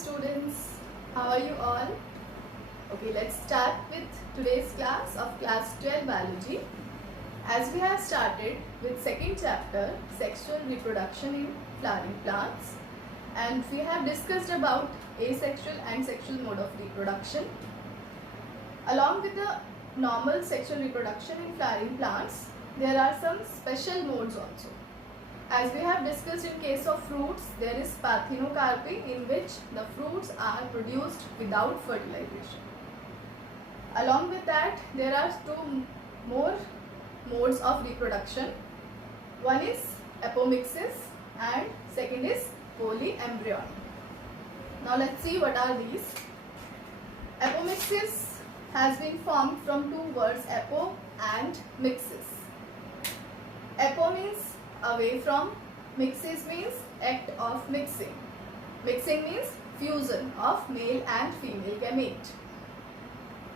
students, how are you all? Okay, let's start with today's class of class 12 biology. As we have started with second chapter, sexual reproduction in flowering plants, and we have discussed about asexual and sexual mode of reproduction. Along with the normal sexual reproduction in flowering plants, there are some special modes also. As we have discussed in case of fruits, there is parthenocarpy, in which the fruits are produced without fertilization. Along with that, there are two more modes of reproduction. One is apomixis and second is polyembryony. Now let's see what are these. Apomixis has been formed from two words, apo and mixis. Apo means away from, mixis means act of mixing. Mixing means fusion of male and female gamete.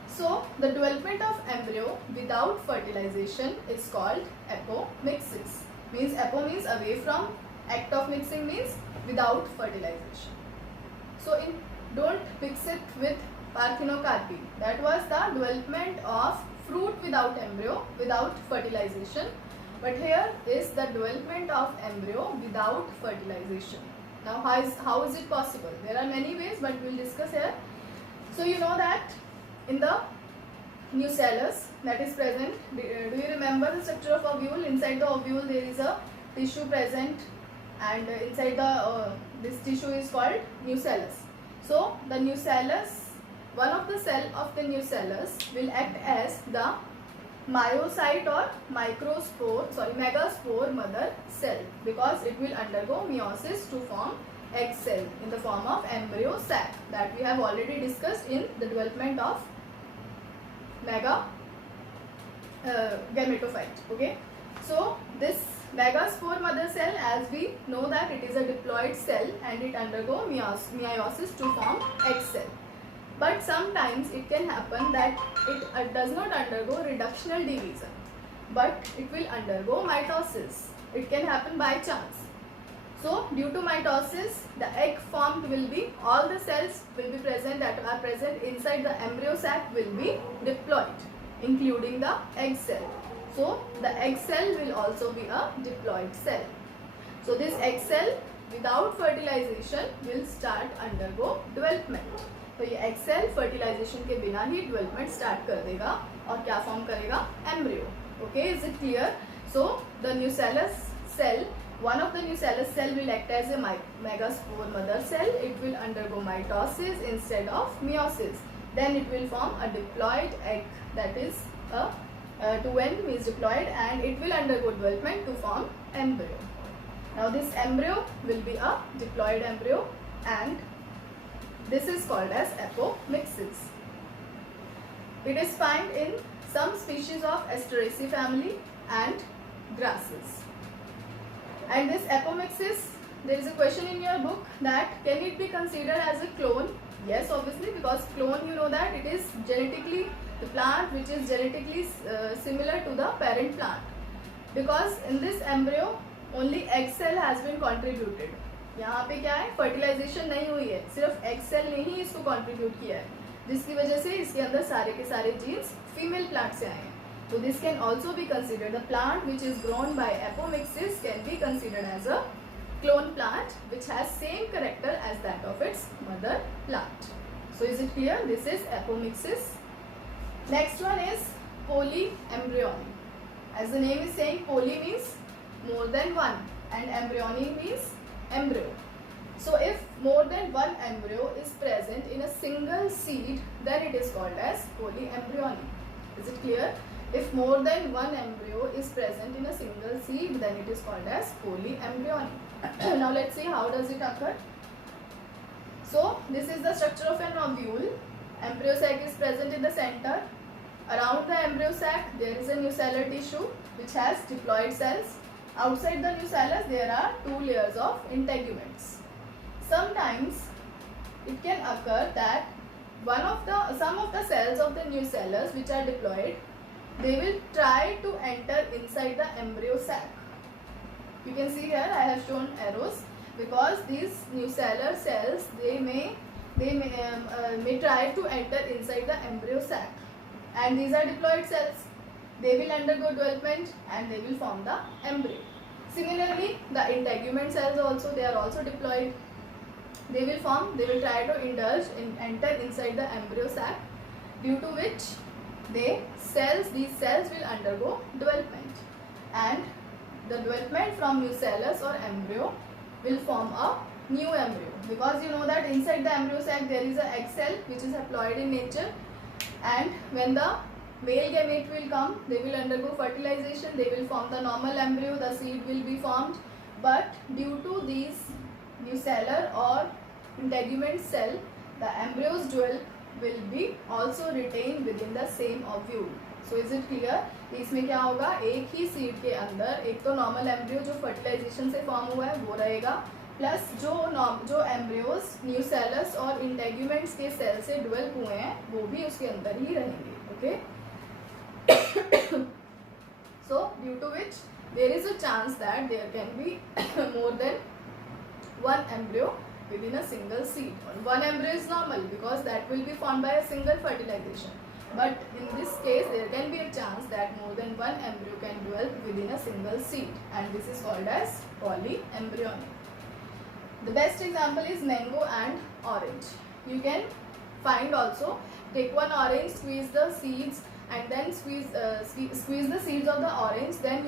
So the development of embryo without fertilization is called apomixis. Means apo means away from, act of mixing means without fertilization. So don't mix it with parthenocarpy. That was the development of fruit without embryo without fertilization. But here is the development of embryo without fertilization. Now how is it possible? There are many ways, but we will discuss here. So you know that in the nucellus that is present, do you remember the structure of ovule? Inside the ovule there is a tissue present, and inside the this tissue is called nucellus. So the nucellus, one of the cell of the nucellus will act as the myocyte or megaspore mother cell, because it will undergo meiosis to form egg cell in the form of embryo sac, that we have already discussed in the development of gametophyte. Okay, so this megaspore mother cell, as we know that it is a diploid cell and it undergo meiosis to form egg cell. But sometimes it can happen that it does not undergo reductional division, but it will undergo mitosis. It can happen by chance. So due to mitosis, the egg formed will be, all the cells will be present that are present inside the embryo sac will be diploid, including the egg cell. So the egg cell will also be a diploid cell. So this egg cell without fertilization will start undergo development. तो ये egg cell fertilization के बिना ही development start कर देगा और क्या form करेगा? Embryo. Okay, is it clear? So the nucellus cell, one of the nucellus cell will act as a megaspore mother cell. It will undergo mitosis instead of meiosis. Then it will form a diploid egg, that is a 2N means diploid, and it will undergo development to form embryo. Now this embryo will be a diploid embryo, and this is called as apomixis. It is found in some species of Asteraceae family and grasses. And this apomixis, there is a question in your book that can it be considered as a clone? Yes, obviously, because clone, you know that it is genetically the plant which is genetically similar to the parent plant. Because in this embryo only egg cell has been contributed. यहाँ पे क्या है, fertilisation नहीं हुई है, सिर्फ egg cell ने ही इसको कंट्रीब्यूट किया है, जिसकी वजह से इसके अंदर सारे के सारे जीन्स फीमेल प्लांट से आए हैं. तो this can also be considered, the plant which is grown by apomixis can be considered as a clone plant which has same character as that of its mother plant. So is it clear? This is apomixis. Next one is polyembryony. As the name is saying, poly means more than one and embryony means embryo. So if more than one embryo is present in a single seed, then it is called as polyembryony. Is it clear? If more than one embryo is present in a single seed, then it is called as polyembryony. Now let's see how does it occur. So this is the structure of an ovule. Embryo sac is present in the center. Around the embryo sac there is a nucellar tissue which has diploid cells. Outside the nucellus there are two layers of integuments. Sometimes it can occur that some of the cells of the nucellus which are diploid, they will try to enter inside the embryo sac. You can see here I have shown arrows because these nucellar cells, they may they may try to enter inside the embryo sac, and these are diploid cells. They will undergo development and they will form the embryo. Similarly, the integument cells also, they are also diploid. They will try to enter inside the embryo sac, due to which these cells will undergo development, and the development from nucellus or embryo will form a new embryo, because you know that inside the embryo sac there is a egg cell which is haploid in nature, and when the male gamete will come, they will undergo fertilization, they will form the normal embryo, the seed will be formed, but due to these nucellar or integument cell, the embryo's dual will be also retained within the same ovule. So is it clear? इसमें क्या होगा, एक ही seed के अंदर एक तो normal embryo जो fertilisation से फॉर्म हुआ है वो रहेगा, प्लस जो एम्ब्रियोज न्यूसेलस और इंटेग्यूमेंट्स के सेल से डेवलप हुए हैं वो भी उसके अंदर ही रहेंगे. Okay, so due to which there is a chance that there can be more than one embryo within a single seed. One embryo is normal because that will be formed by a single fertilization. But in this case, there can be a chance that more than one embryo can develop within a single seed, and this is called as polyembryonic. The best example is mango and orange. You can find also, take one orange, squeeze the seeds, and then squeeze the seeds of the orange. Then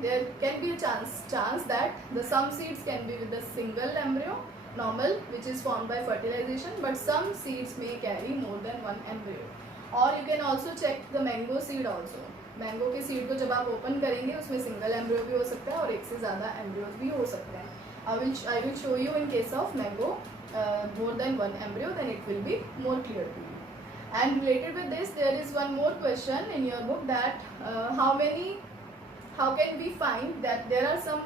there can be a chance that some seeds can be with a single embryo, normal, which is formed by fertilization, but some seeds may carry more than one embryo. और you can also check the mango seed also. Mango के seed को जब आप open करेंगे उसमें single embryo भी हो सकता है और एक से ज़्यादा एम्ब्रियोज भी हो सकते हैं. I will show you in case of mango more than one embryo, then it will be more clear to you. And related with this, there is one more question in your book, that how can we find that there are some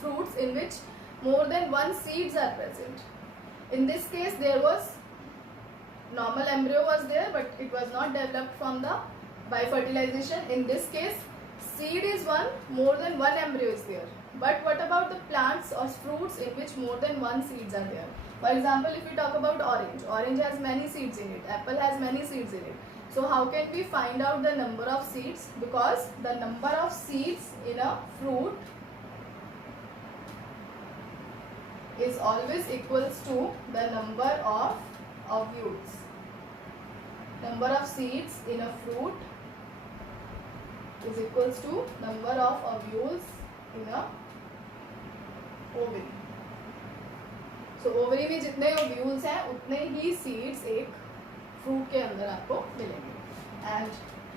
fruits in which more than one seeds are present. In this case, there was normal embryo was there, but it was not developed from by fertilization. In this case, seed is one, more than one embryo is there. But what about the plants or fruits in which more than one seeds are there? For example, if we talk about orange has many seeds in it, apple has many seeds in it. So how can we find out the number of seeds? Because the number of seeds in a fruit is always equals to the number of ovules. Number of seeds in a fruit is equals to number of ovules in a ovary. So ovary में जितने ovules हैं उतने ही seeds एक fruit के अंदर आपको मिलेंगे. And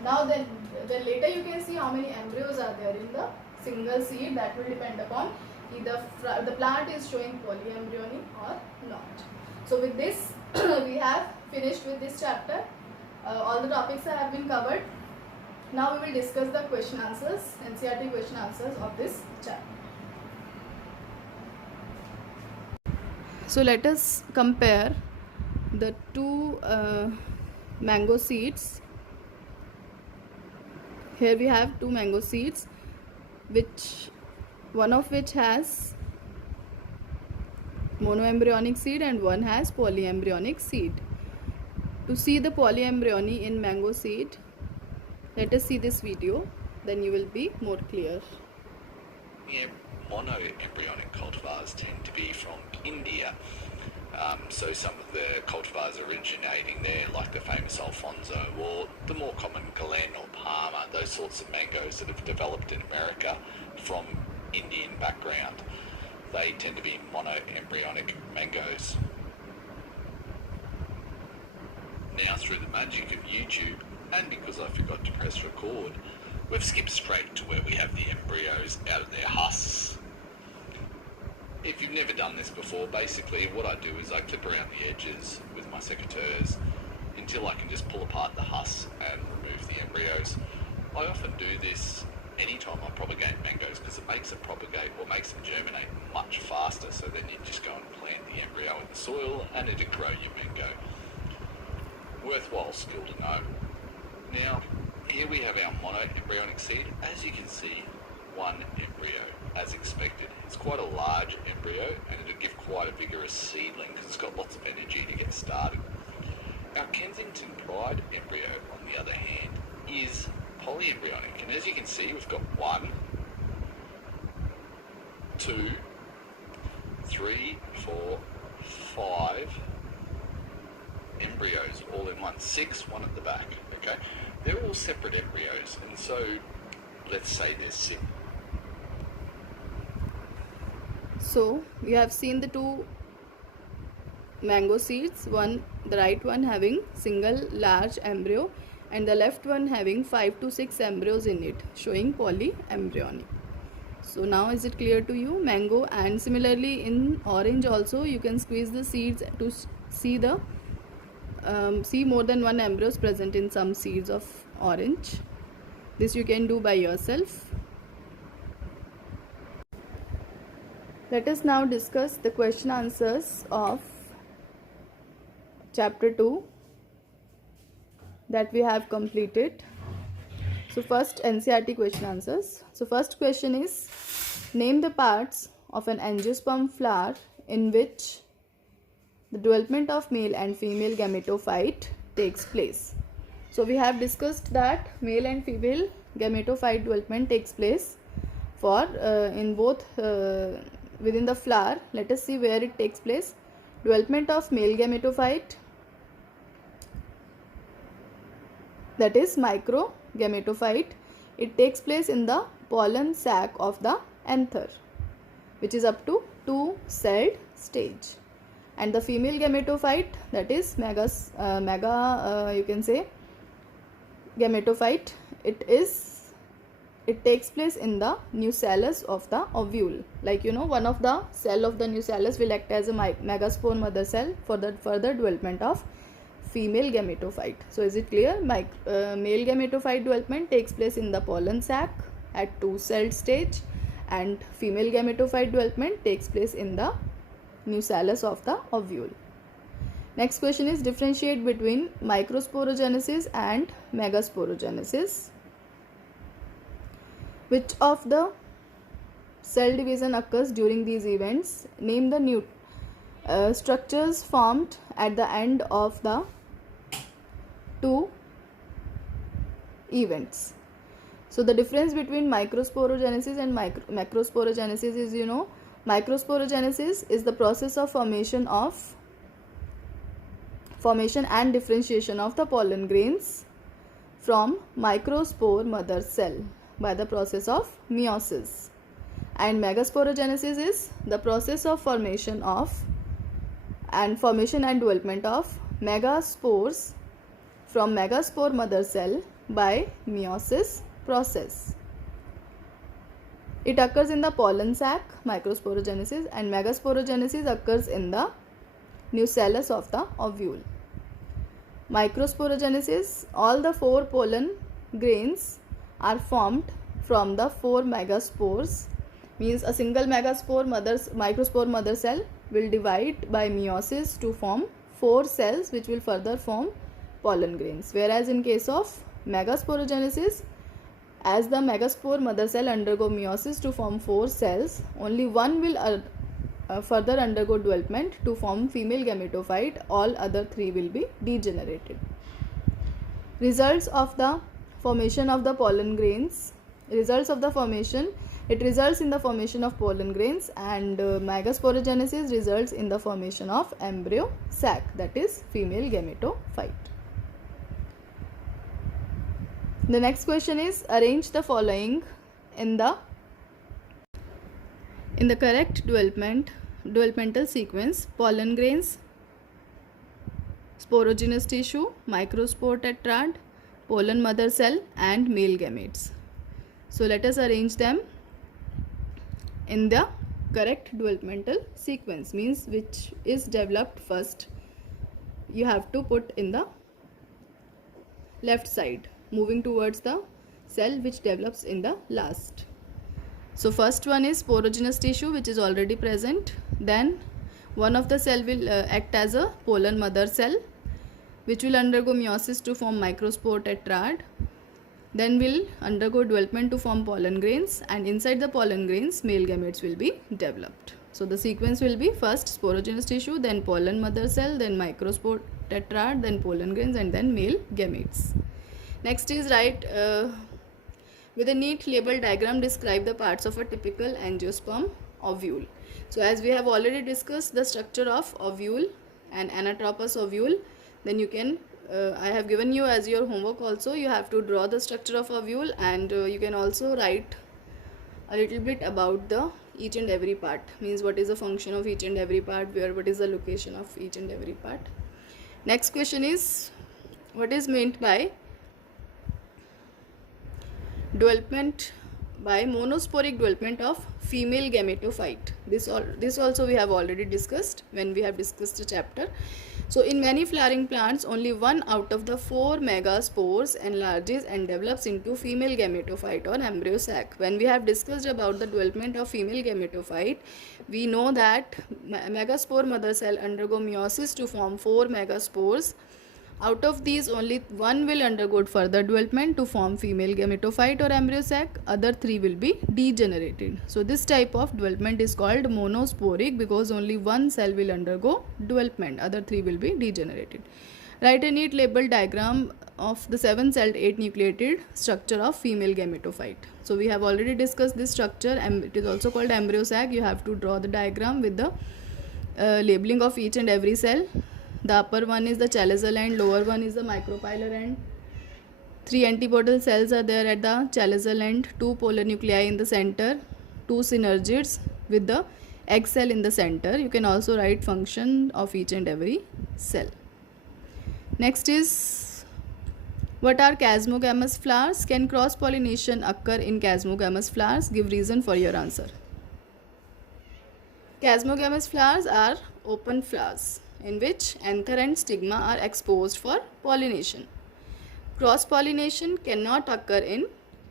now then later you can see how many embryos are there in the single seed. That will depend upon either the plant is showing polyembryonic or not. So with this we have finished with this chapter. All the topics have been covered. Now we will discuss the question answers, NCERT question answers of this chapter. So let us compare the two mango seeds. Here we have two mango seeds, one of which has monoembryonic seed and one has polyembryonic seed. To see the polyembryony in mango seed, let us see this video, then you will be more clear. Monoembryonic cultivars tend to be from India. So some of the cultivars originating there, like the famous Alfonso, or the more common Glen or Palmer, those sorts of mangoes that have developed in America from Indian background, they tend to be monoembryonic mangoes. Now, through the magic of YouTube, and because I forgot to press record, we've skipped straight to where we have the embryos out of their husks. If you've never done this before, basically what I do is I clip around the edges with my secateurs until I can just pull apart the husks and remove the embryos. I often do this anytime I propagate mangoes because it makes them propagate or makes them germinate much faster. So then you just go and plant the embryo in the soil and it'll grow your mango. Worthwhile skill to know. Now, here we have our monoembryonic seed. As you can see, one embryo, as expected. It's quite a large embryo and it'll give quite a vigorous seedling because it's got lots of energy to get started see we've got 1, 2, 3, 4, 5 embryos all in one. 6, 1 at the back. Okay, they're all separate embryos, and so let's say there's 6. So you have seen the two mango seeds, one, the right one having single large embryo and the left one having 5 to 6 embryos in it, showing polyembryonic. So now is it clear to you? Mango, and similarly in orange also you can squeeze the seeds to see more than one embryos present in some seeds of orange. This you can do by yourself. Let us now discuss the question answers of chapter 2 that we have completed. So first, NCERT question answers. So first question is, name the parts of an angiosperm flower in which the development of male and female gametophyte takes place. So we have discussed that male and female gametophyte development takes place for in both within the flower. Let us see where it takes place. Development of male gametophyte, that is microgametophyte, it takes place in the pollen sac of the anther, which is up to 2-celled stage. And the female gametophyte, that is you can say gametophyte, it takes place in the nucellus of the ovule. Like one of the cell of the nucellus will act as a megaspore mother cell for the further development of female gametophyte. So is it clear? Male gametophyte development takes place in the pollen sac at 2-celled stage, and female gametophyte development takes place in the nucellus of the ovule. Next question is, differentiate between microsporogenesis and megasporogenesis. Which of the cell division occurs during these events? Name the new structures formed at the end of the two events. So the difference between microsporogenesis and macrosporogenesis is, microsporogenesis is the process of formation and differentiation of the pollen grains from microspore mother cell by the process of meiosis. And megasporogenesis is the process of formation and development of megaspores from megaspore mother cell by meiosis process. It occurs in the pollen sac, microsporogenesis, and megasporogenesis occurs in the nucellus of the ovule. Microsporogenesis, all the 4 pollen grains are formed from the 4 megaspores, means a single microspore mother cell will divide by meiosis to form 4 cells which will further form pollen grains. Whereas in case of megasporogenesis, as the megaspore mother cell undergo meiosis to form 4 cells, only one will further undergo development to form female gametophyte, all other 3 will be degenerated. Results of the formation of the pollen grains. Results of the formation, it results in the formation of pollen grains, and megasporogenesis results in the formation of embryo sac, that is female gametophyte. The next question is, arrange the following in the correct developmental sequence: pollen grains, sporogenous tissue, microspore tetrad, pollen mother cell, and male gametes. So let us arrange them in the correct developmental sequence, means which is developed first. You have to put in the left side, moving towards the cell which develops in the last. So first one is sporogenous tissue, which is already present. Then one of the cell will act as a pollen mother cell, which will undergo meiosis to form microspore tetrad. Then will undergo development to form pollen grains, and inside the pollen grains male gametes will be developed. So the sequence will be first sporogenous tissue, then pollen mother cell, then microspore tetrad, then pollen grains, and then male gametes. Next is With a neat label diagram, describe the parts of a typical angiosperm ovule. So as we have already discussed the structure of ovule and anatropous ovule, then you can I have given you as your homework also, you have to draw the structure of ovule, and you can also write a little bit about the each and every part, means what is the function of each and every part, what is the location of each and every part. Next question is, what is meant by development by monosporic development of female gametophyte? This also we have already discussed when we have discussed the chapter. So in many flowering plants, only one out of the 4 megaspores enlarges and develops into female gametophyte or embryo sac. When we have discussed about the development of female gametophyte, we know that megaspore mother cell undergo meiosis to form 4 megaspores. Out of these, only one will undergo further development to form female gametophyte or embryo sac. Other 3 will be degenerated. So this type of development is called monosporic because only one cell will undergo development. Other 3 will be degenerated. Write a neat label diagram of the 7-celled 8-nucleated structure of female gametophyte. So we have already discussed this structure, and it is also called embryo sac. You have to draw the diagram with the labeling of each and every cell. The upper one is the chalazial end, lower one is the micropylar end. 3 antipodal cells are there at the chalazial end, 2 polar nuclei in the center, 2 synergids with the egg cell in the center. You can also write function of each and every cell. Next is, what are chasmogamous flowers? Can cross pollination occur in chasmogamous flowers? Give reason for your answer. Chasmogamous flowers are open flowers in which anther and stigma are exposed for pollination. Cross pollination cannot occur in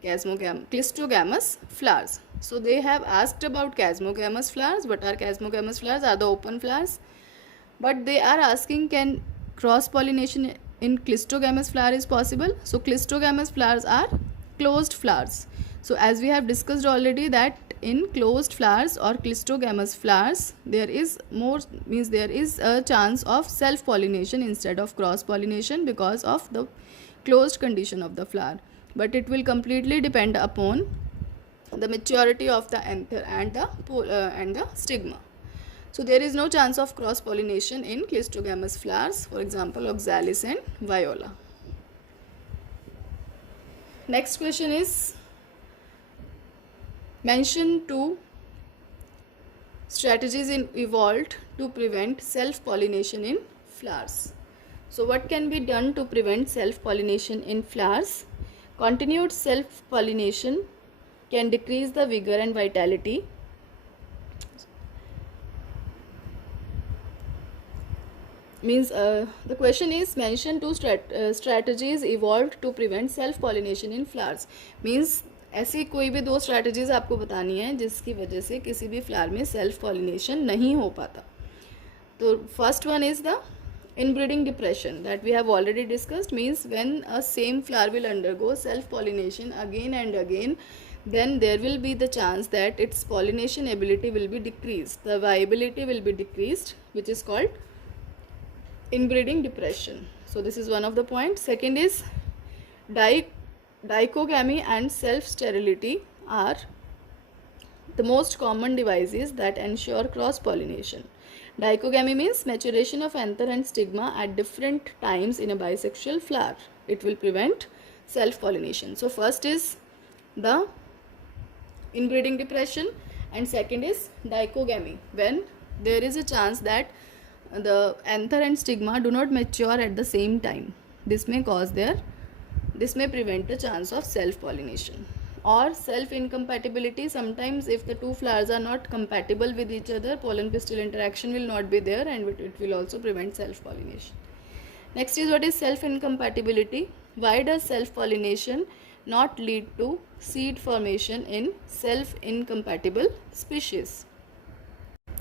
clistogamous flowers. So they have asked about chasmogamous flowers. What are chasmogamous flowers? Are the open flowers. But they are asking, can cross pollination in clistogamous flower is possible? So clistogamous flowers are closed flowers. So as we have discussed already that in closed flowers or clistogamous flowers, there is a chance of self pollination instead of cross pollination because of the closed condition of the flower, but it will completely depend upon the maturity of the anther and the stigma. So there is no chance of cross pollination in clistogamous flowers, for example oxalis and viola. Next question is, mention 2 strategies evolved to prevent self-pollination in flowers. So what can be done to prevent self-pollination in flowers? Continued self-pollination can decrease the vigor and vitality. The question is, mention 2 strategies evolved to prevent self-pollination in flowers. Means ऐसी कोई भी 2 strategies आपको बतानी है जिसकी वजह से किसी भी फ्लावर में सेल्फ पॉलिनेशन नहीं हो पाता. तो first one is the inbreeding depression that we have already discussed. Means when a same flower will undergo self pollination again and again, then there will be the chance that its pollination ability will be decreased, the viability will be decreased, which is called inbreeding depression. So this is one of the points. Second is dichogamy and self-sterility are the most common devices that ensure cross-pollination. Dichogamy means maturation of anther and stigma at different times in a bisexual flower. It will prevent self-pollination. So first is the inbreeding depression and second is dichogamy, when there is a chance that the anther and stigma do not mature at the same time. This may prevent the chance of self-pollination. Or self-incompatibility, sometimes if the 2 flowers are not compatible with each other, pollen-pistil interaction will not be there and it will also prevent self-pollination. Next is, what is self-incompatibility? Why does self-pollination not lead to seed formation in self-incompatible species?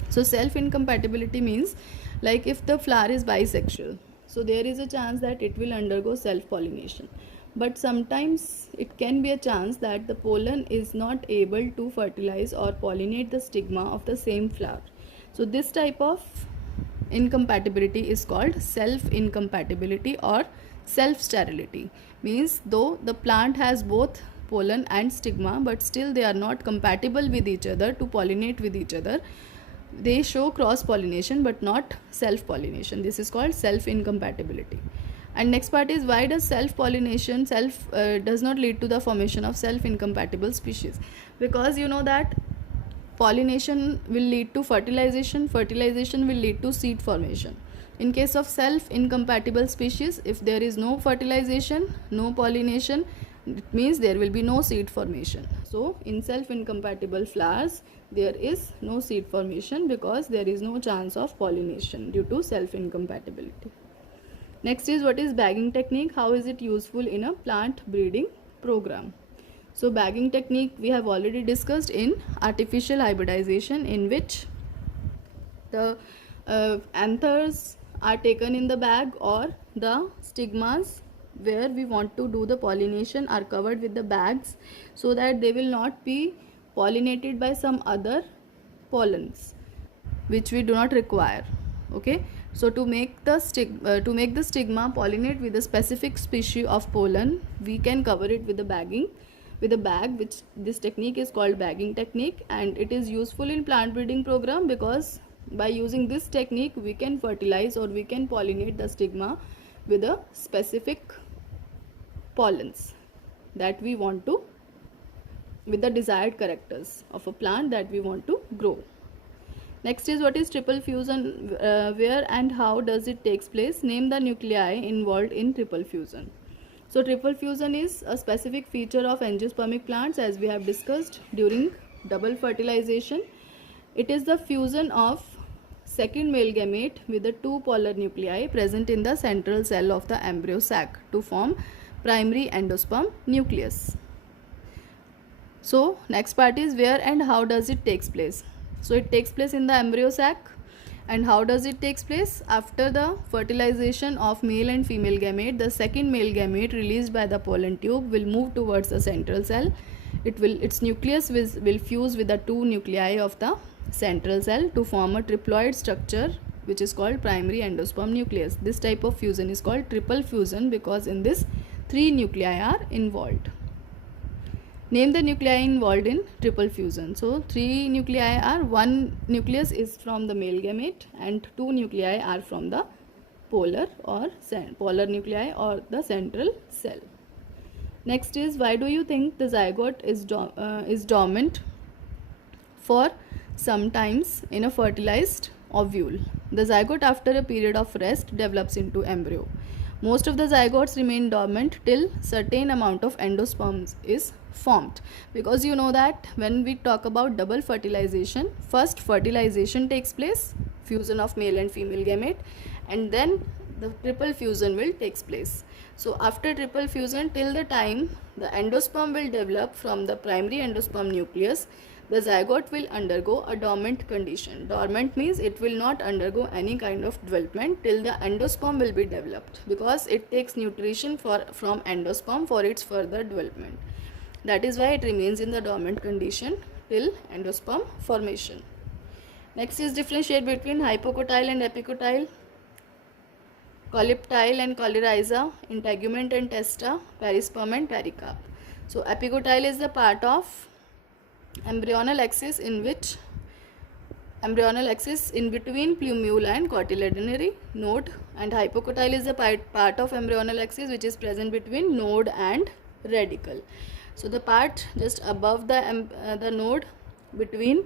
So self-incompatibility means, like if the flower is bisexual, so there is a chance that it will undergo self-pollination. But sometimes it can be a chance that the pollen is not able to fertilize or pollinate the stigma of the same flower. So this type of incompatibility is called self-incompatibility or self-sterility. Means though the plant has both pollen and stigma, but still they are not compatible with each other to pollinate with each other. They show cross pollination but not self pollination. This is called self incompatibility. And next part is, why does self pollination does not lead to the formation of self incompatible species? Because you know that pollination will lead to fertilization, fertilization will lead to seed formation. In case of self incompatible species, if there is no fertilization, no pollination, it means there will be no seed formation. So in self incompatible flowers there is no seed formation because there is no chance of pollination due to self incompatibility. Next is, what is bagging technique? How is it useful in a plant breeding program? So bagging technique we have already discussed in artificial hybridization, in which the anthers are taken in the bag, or the stigmas where we want to do the pollination are covered with the bags so that they will not be pollinated by some other pollens which we do not require. Okay, so to make the stigma pollinate with a specific species of pollen, we can cover it with a bag, which this technique is called bagging technique, and it is useful in plant breeding program because by using this technique we can fertilize or we can pollinate the stigma with a specific pollens that we want to, with the desired characters of a plant that we want to grow. Next is, what is triple fusion? Where and how does it takes place? Name the nuclei involved in triple fusion. So triple fusion is a specific feature of angiospermic plants, as we have discussed during double fertilization. It is the fusion of second male gamete with the two polar nuclei present in the central cell of the embryo sac to form primary endosperm nucleus. So next part is, where and how does it takes place? So it takes place in the embryo sac. And how does it takes place? After the fertilization of male and female gamete, the second male gamete released by the pollen tube will move towards the central cell. Its nucleus will fuse with the two nuclei of the central cell to form a triploid structure which is called primary endosperm nucleus. This type of fusion is called triple fusion because in this three nuclei are involved. Name the nuclei involved in triple fusion. So three nuclei are, one nucleus is from the male gamete and two nuclei are from the polar nuclei or the central cell. Next is, why do you think the zygote is dormant for sometimes in a fertilized ovule? The zygote after a period of rest develops into embryo. Most of the zygotes remain dormant till certain amount of endosperms is formed, because you know that when we talk about double fertilization, first fertilization takes place, fusion of male and female gamete, and then the triple fusion will takes place. So after triple fusion, till the time the endosperm will develop from the primary endosperm nucleus, the zygote will undergo a dormant condition. Dormant means it will not undergo any kind of development till the endosperm will be developed, because it takes nutrition from endosperm for its further development. That is why it remains in the dormant condition till endosperm formation. Next is, differentiate between hypocotyle and epicotyle, calyptyle and colyriza, integument and testa, perisperm and pericarp. So epicotyle is the part of embryonal axis in between plumule and cotyledonary node, and hypocotyle is the part of embryonal axis which is present between node and radicle. So the part just above the node between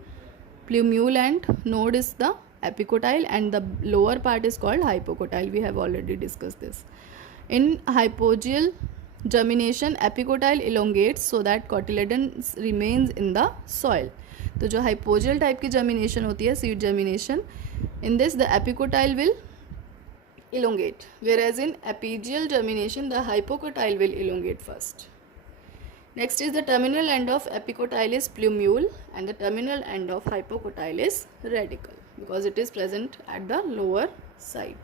plumule and node is the epicotyle, and the lower part is called hypocotyle. We have already discussed this. In hypogeal germination, epicotyle elongates so that cotyledon remains in the soil. तो जो hypogeal type की germination होती है, seed germination, in this the epicotyle will elongate, whereas in apigeal germination the hypocotyle will elongate first. Next is, the terminal end of epicotyle is plumule and the terminal end of hypocotyle is radicle, because it is present at the lower side.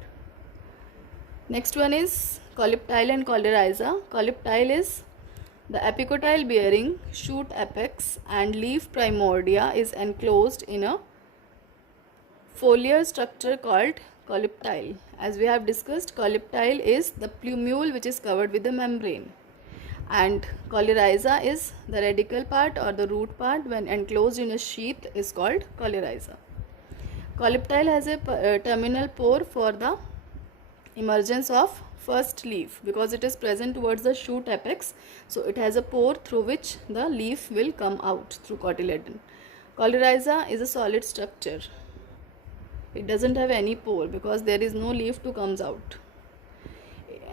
Next one is calyptyle and colyriza. Calyptyle is the epicotyle bearing shoot apex and leaf primordia is enclosed in a foliar structure called calyptyle. As we have discussed, calyptyle is the plumule which is covered with the membrane. and coleoryza is the radical part or the root part when enclosed in a sheath is called coleoryza. Coleoptile has a terminal pore for the emergence of first leaf because it is present towards the shoot apex, so it has a pore through which the leaf will come out through cotyledon. Coleoryza is a solid structure. It doesn't have any pore because there is no leaf to comes out.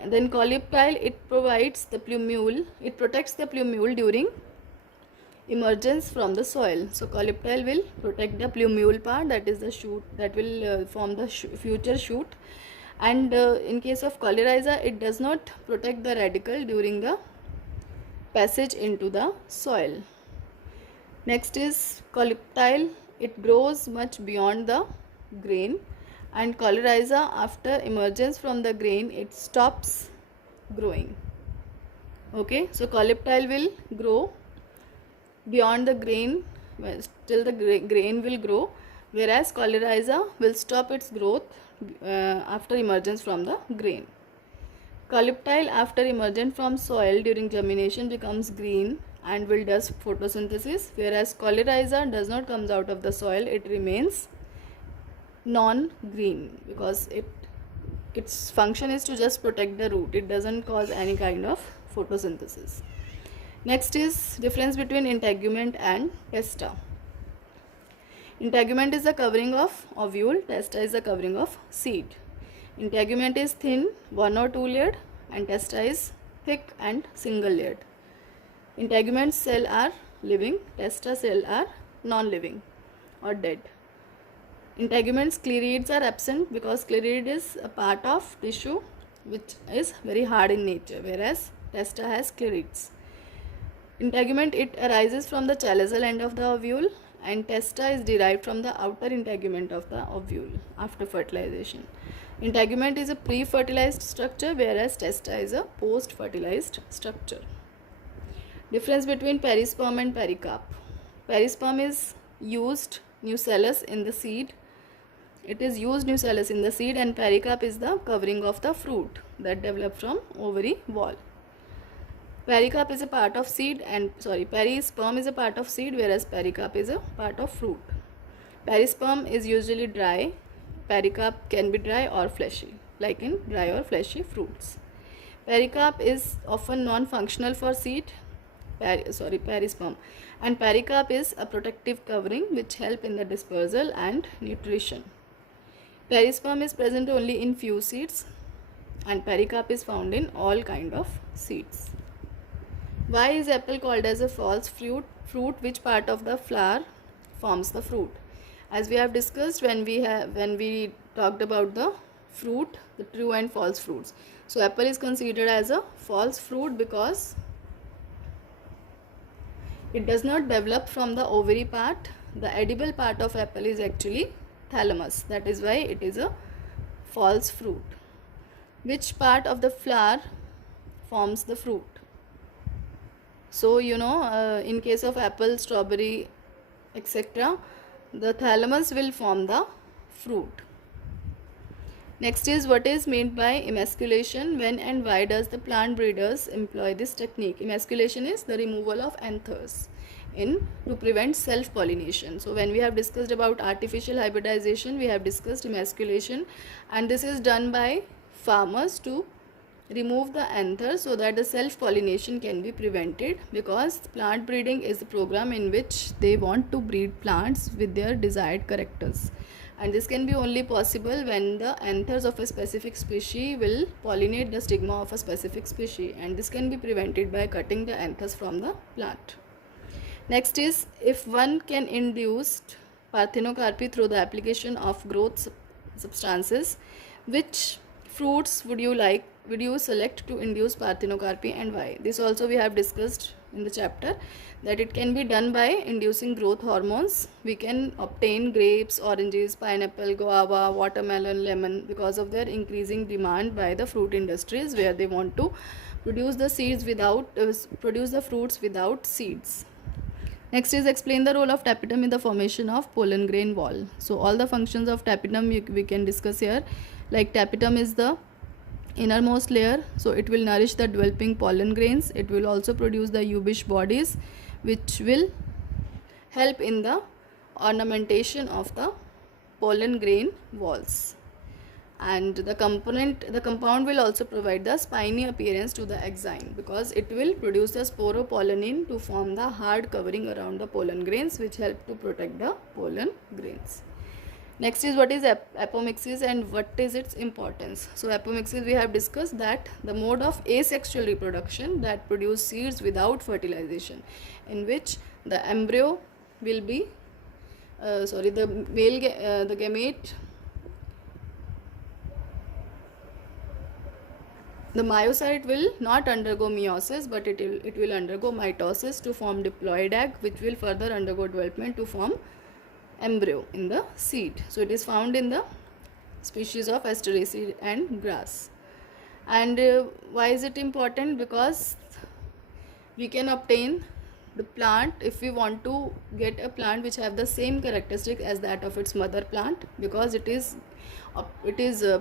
Then coleoptile, it provides the plumule, it protects the plumule during emergence from the soil. So coleoptile will protect the plumule part, that is the shoot that will form the future shoot. And in case of coleoryza, it does not protect the radicle during the passage into the soil. Next is coleoptile, it grows much beyond the grain, and coleoryza, after emergence from the grain, it stops growing. Okay, so coleoptile will grow beyond the grain till the grain will grow, whereas coleoryza will stop its growth after emergence from the grain. Coleoptile, after emergence from soil during germination, becomes green and will does photosynthesis, whereas coleoryza does not comes out of the soil, it remains non-green because its function is to just protect the root. It doesn't cause any kind of photosynthesis. Next is difference between integument and testa. Integument is the covering of ovule, testa is the covering of seed. Integument is thin, 1 or 2 layered, and testa is thick and single layered. Integument cell are living, testa cell are non-living or dead. Integument sclerids are absent because sclerid is a part of tissue which is very hard in nature, whereas testa has sclerids. Integument, it arises from the callosal end of the ovule, and testa is derived from the outer integument of the ovule after fertilization. Integument is a pre-fertilized structure, whereas testa is a post-fertilized structure. Difference between perisperm and pericarp. Perisperm is used nucellus in the seed. It is used nucellus in the seed, and pericarp is the covering of the fruit that develop from ovary wall. Pericarp is a part of seed perisperm is a part of seed, whereas pericarp is a part of fruit. Perisperm is usually dry. Pericarp can be dry or fleshy, like in dry or fleshy fruits. Pericarp is often non-functional for seed, perisperm, and pericarp is a protective covering which help in the dispersal and nutrition. Perisperm is present only in few seeds, and pericarp is found in all kind of seeds. Why is apple called as a false fruit? Which part of the flower forms the fruit? As we have discussed when we talked about the fruit, the true and false fruits. So apple is considered as a false fruit because it does not develop from the ovary part. The edible part of apple is actually thalamus. That is why it is a false fruit. Which part of the flower forms the fruit? So in case of apple, strawberry, etc., the thalamus will form the fruit. Next is, what is meant by emasculation? When and why does the plant breeders employ this technique? Emasculation is the removal of anthers to prevent self-pollination. So when we have discussed about artificial hybridization, we have discussed emasculation, and this is done by farmers to remove the anther so that the self-pollination can be prevented, because plant breeding is a program in which they want to breed plants with their desired characters, and this can be only possible when the anthers of a specific species will pollinate the stigma of a specific species, and this can be prevented by cutting the anthers from the plant. Next is, if one can induce parthenocarpy through the application of growth substances, which fruits would you select to induce parthenocarpy and why? This also we have discussed in the chapter, that it can be done by inducing growth hormones. We can obtain grapes, oranges, pineapple, guava, watermelon, lemon because of their increasing demand by the fruit industries, where they want to produce the fruits without seeds. Next is, explain the role of tapetum in the formation of pollen grain wall. So all the functions of tapetum we can discuss here. Like tapetum is the innermost layer, so it will nourish the developing pollen grains. It will also produce the ubish bodies, which will help in the ornamentation of the pollen grain walls. And the compound will also provide the spiny appearance to the exine, because it will produce the sporopollenin to form the hard covering around the pollen grains, which help to protect the pollen grains. Next is what is apomixis and what is its importance. So apomixis, we have discussed that the mode of asexual reproduction that produce seeds without fertilization, in which the embryo will be the gamete, the myocyte will not undergo meiosis, but it will undergo mitosis to form diploid egg, which will further undergo development to form embryo in the seed. So it is found in the species of Asteraceae and grass. And why is it important? Because we can obtain the plant if we want to get a plant which have the same characteristic as that of its mother plant, because it is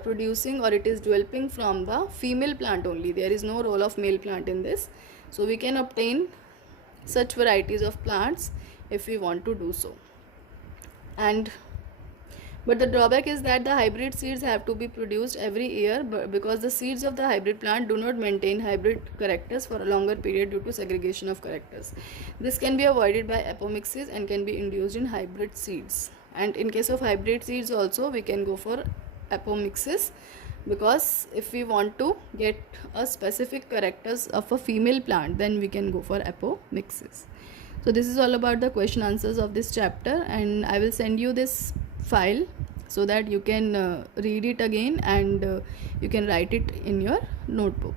producing, or it is developing from the female plant only. There is no role of male plant in this. So we can obtain such varieties of plants if we want to do so. But the drawback is that the hybrid seeds have to be produced every year, because the seeds of the hybrid plant do not maintain hybrid characters for a longer period due to segregation of characters. This can be avoided by apomixis and can be induced in hybrid seeds. And in case of hybrid seeds also, we can go for apomixis, because if we want to get a specific characters of a female plant, then we can go for apomixis. So this is all about the question answers of this chapter, and I will send you this file so that you can read it again, and you can write it in your notebook.